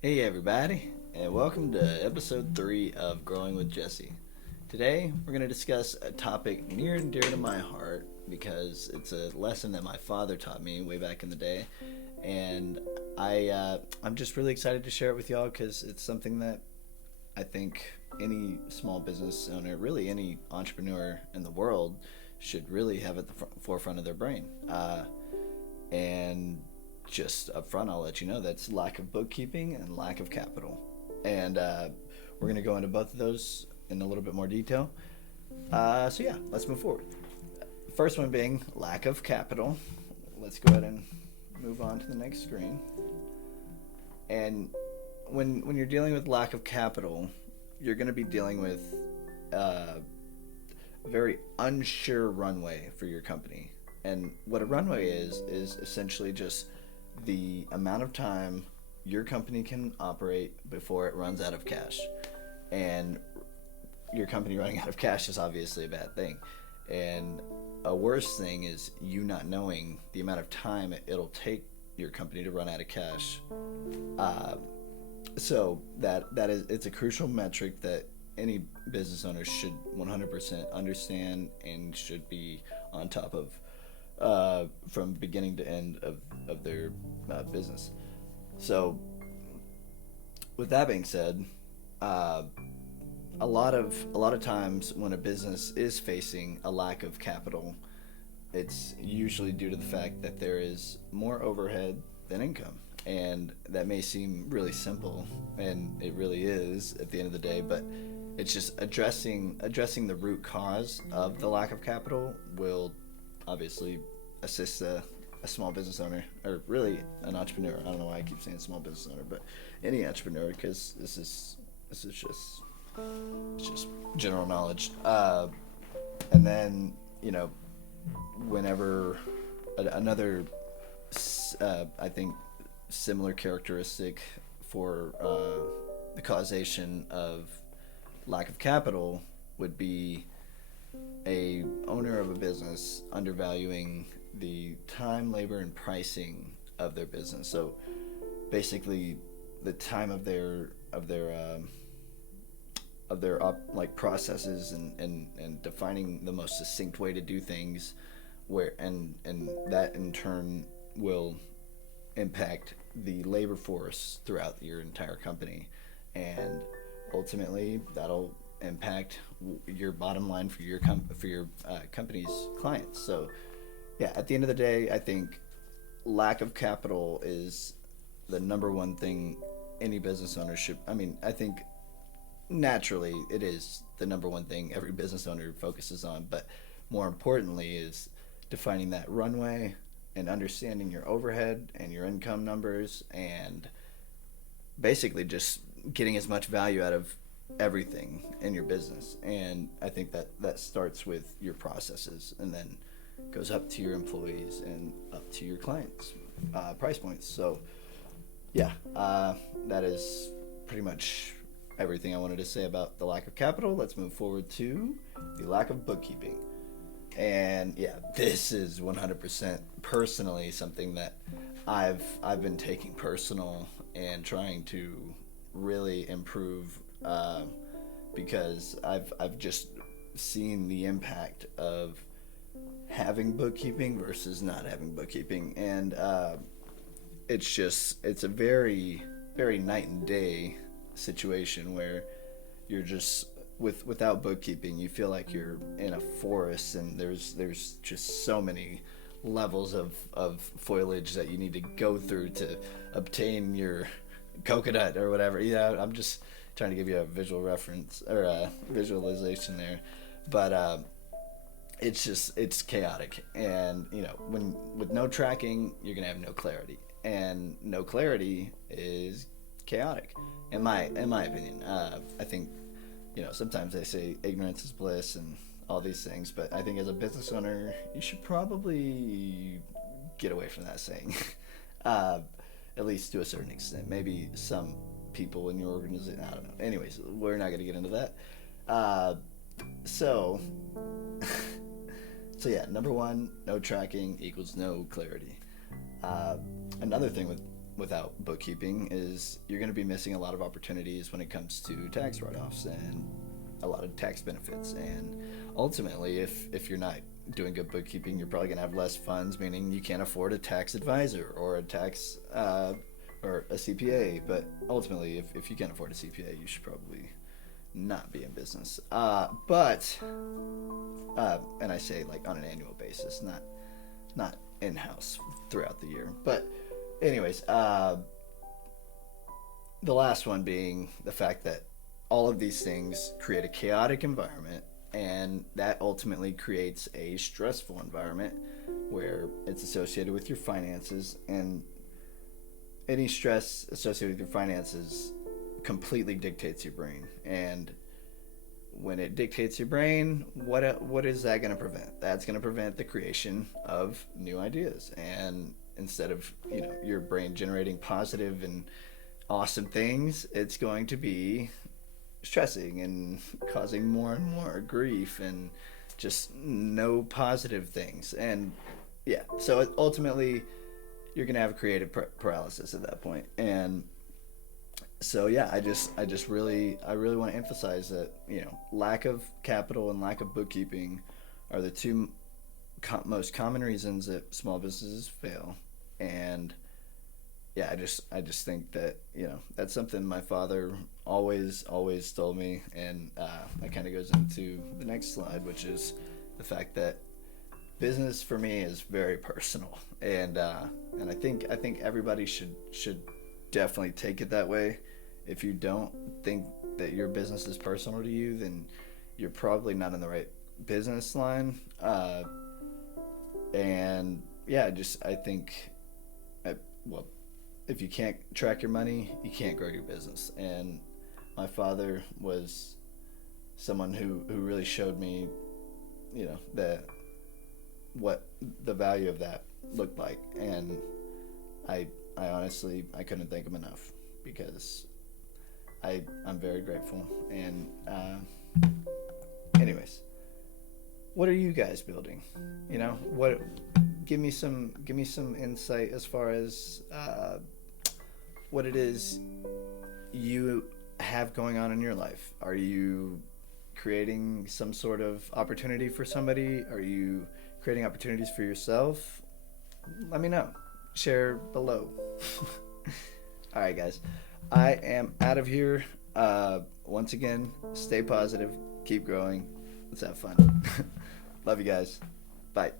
Hey everybody, and welcome to episode 3 of Growing with Jesse. Today, we're going to discuss a topic near and dear to my heart because it's a lesson that my father taught me way back in the day, and I'm just really excited to share it with y'all because it's something that I think any small business owner, really any entrepreneur in the world, should really have at the forefront of their brain. And just up front, I'll let you know that's lack of bookkeeping and lack of capital. And we're going to go into both of those in a little bit more detail. So, let's move forward. First one being lack of capital. Let's go ahead and move on to the next screen. And when you're dealing with lack of capital, you're going to be dealing with a very unsure runway for your company. And what a runway is essentially just the amount of time your company can operate before it runs out of cash. And your company running out of cash is obviously a bad thing. And a worse thing is you not knowing the amount of time it'll take your company to run out of cash. So that is it's a crucial metric that any business owner should 100% understand and should be on top of from beginning to end of their business. So, with that being said, a lot of times when a business is facing a lack of capital, it's usually due to the fact that there is more overhead than income. And that may seem really simple, and it really is at the end of the day, but it's just addressing the root cause of the lack of capital will obviously assist a small business owner, or really an entrepreneur. I don't know why I keep saying small business owner, but any entrepreneur, because this is just general knowledge. And then whenever another I think similar characteristic for the causation of lack of capital would be a owner of a business undervaluing the time, labor, and pricing of their business. So basically, the time of their like processes and defining the most succinct way to do things, where and that in turn will impact the labor force throughout your entire company, and ultimately that'll impact your bottom line for your company's clients. So yeah, at the end of the day, I think lack of capital is the number one thing any business owner should. I mean, I think naturally it is the number one thing every business owner focuses on, but more importantly is defining that runway and understanding your overhead and your income numbers, and basically just getting as much value out of everything in your business. And I think that starts with your processes and then goes up to your employees and up to your clients' price points. So yeah, that is pretty much everything I wanted to say about the lack of capital. Let's move forward to the lack of bookkeeping. And yeah, this is 100% personally something that I've been taking personal and trying to really improve, because I've just seen the impact of having bookkeeping versus not having bookkeeping. And it's a very very night and day situation where you're just without bookkeeping, you feel like you're in a forest, and there's just so many levels of foliage that you need to go through to obtain your coconut or whatever. I'm just trying to give you a visual reference or a visualization there, but it's chaotic. And when with no tracking, you're gonna have no clarity, and no clarity is chaotic in my opinion. I think sometimes they say ignorance is bliss and all these things, but I think as a business owner, you should probably get away from that saying, at least to a certain extent. Maybe some people in your organization, I don't know. Anyways, we're not going to get into that. So, number one, no tracking equals no clarity. Another thing with without bookkeeping is you're going to be missing a lot of opportunities when it comes to tax write-offs and a lot of tax benefits. And ultimately, if you're not doing good bookkeeping, you're probably going to have less funds, meaning you can't afford a tax advisor or a tax or a CPA. But ultimately, if you can't afford a CPA, you should probably not be in business. But and I say like on an annual basis, not in-house throughout the year. But anyways, the last one being the fact that all of these things create a chaotic environment, and that ultimately creates a stressful environment where it's associated with your finances, and any stress associated with your finances completely dictates your brain. And when it dictates your brain, what is that going to prevent? That's going to prevent the creation of new ideas. And instead of, your brain generating positive and awesome things, it's going to be stressing and causing more and more grief and just no positive things. And yeah, so ultimately you're going to have creative paralysis at that point. And so yeah, I really want to emphasize that, lack of capital and lack of bookkeeping are the two most common reasons that small businesses fail. And yeah, I just think that, that's something my father always told me. And that kind of goes into the next slide, which is the fact that business for me is very personal. And I think everybody should definitely take it that way. If you don't think that your business is personal to you, then you're probably not in the right business line. And yeah, I think, if you can't track your money, you can't grow your business. And my father was someone who really showed me, what the value of that looked like. And I honestly, I couldn't thank him enough, because I'm very grateful. And anyways, what are you guys building? What? Give me some insight as far as what it is you have going on in your life. Are you creating some sort of opportunity for somebody? Are you creating opportunities for yourself? Let me know. Share below. All right, guys. I am out of here. Once again, stay positive. Keep growing. Let's have fun. Love you guys. Bye.